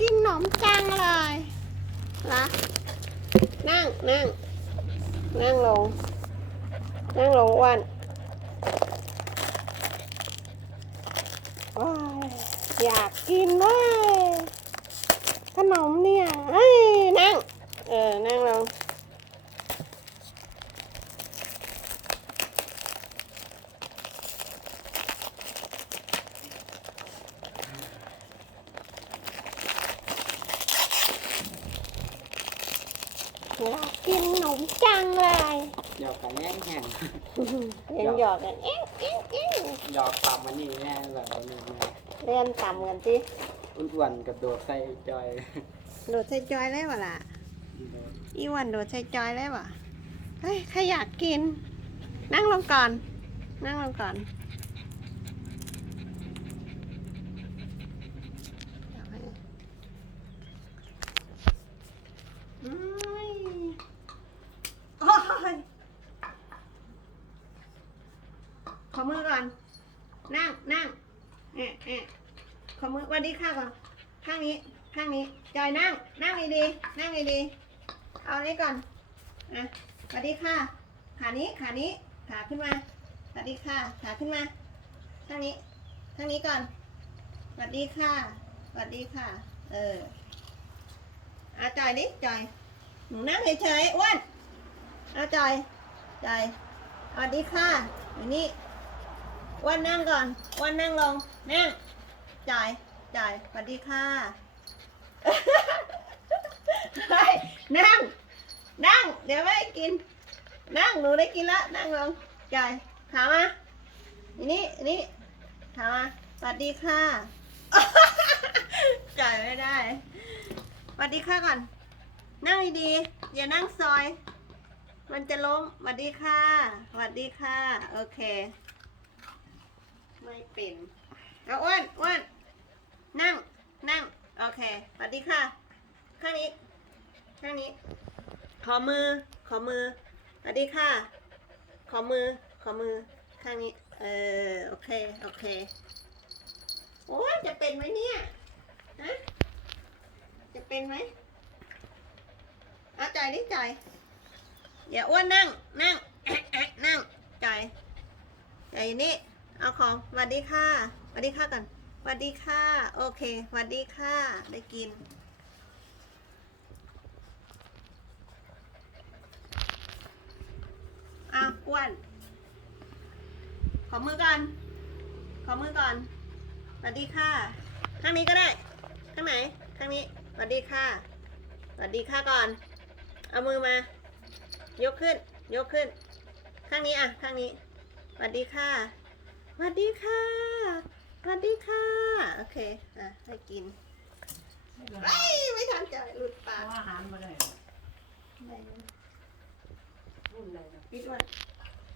กินขนมจังเลยเหรอนั่งนั่งนั่งลง นั่งลงอ้วันว้ายอยากกินเว้ยขนมเนี่ยเอ้ยนั่ง เออ นั่งลง อยากกินขนมจังเลยหยอกกันแย่งแข่งยังหยอกกันเอ๊ะเอ๊ะเอ๊ะหยอกต่ำมันนี่แน่แบบนี้แน่เล่นต่ำกันสิอ้วนๆกับโดดใส่จอย โดดใส่จอยได้ปะล่ะอีวันโดดใส่จอยได้ปะเฮ้ยใครอยากกิน นั่งลงก่อน นั่งลงก่อนเดี๋ยวให้อืมโอ้ย ขอมือก่อน นั่งนั่งเอะเอะขอมือสวัสดีค่ะก่อน ข้างนี้ ข้างนี้ จอยนั่ง นั่งดีๆ นั่งดีๆ เอาอันนี้ก่อน อะสวัสดีค่ะ ขานี้ ขานี้ ขาขึ้นมา สวัสดีค่ะ ขาขึ้นมา ข้างนี้ ข้างนี้ก่อน สวัสดีค่ะ สวัสดีค่ะ เอออาจอยดิจอย หนูนั่งเฉยๆอ้วนอาจอยจอยสวัสดีค่ะอยู่นี่ วนนั่งก่อนอ้วนนั่งลงนั่งจ่ายจ่ายสวัสดีค่ะไปนั่ง นั่ง เดี๋ยวไม่กิน นั่งหนูได้กินแล้วนั่งลงจ่ายขามาอันนี้อันนี้ขามาสวัสดีค่ะจ่ายไม่ได้สวัสดีค่ะก่อน นั่งดีๆอย่านั่งซอย มันจะล้มสวัสดีค่ะสวัสดีค่ะ โอเค ไม่เป็นเอาอ้วนอ้วนนั่งนั่งโอเคสวัสดีค่ะ ข้างนี้ ข้างนี้ ขอมือ ขอมือสวัสดีค่ะ ขอมือ ขอมือ ข้างนี้ เออโอเค โอเค โอ้ยจะเป็นไหมเนี่ย ฮะ จะเป็นไหมเอาจ่ายดิจ่ายอย่าอ้วนนั่ง นั่ง นั่งจ่ายจ่ายนี่ เอาของสวัสดีค่ะสวัสดีค่ะก่อนสวัสดีค่ะ โอเคสวัสดีค่ะ ได้กิน อ้าวอ้วน ขอมือก่อน ขอมือก่อน สวัสดีค่ะ ข้างนี้ก็ได้ ข้างไหน ข้างนี้ สวัสดีค่ะ สวัสดีค่ะก่อน เอามือมา ยกขึ้น ยกขึ้น ข้างนี้อะ ข้างนี้ สวัสดีค่ะ วัสดีค่ะสวัสดีค่ะ โอเค อะ ให้กินเอ้ยไม่ทันใจหลุดปากอาหารมาได้ไหนรุ่นใดนะปิดไว้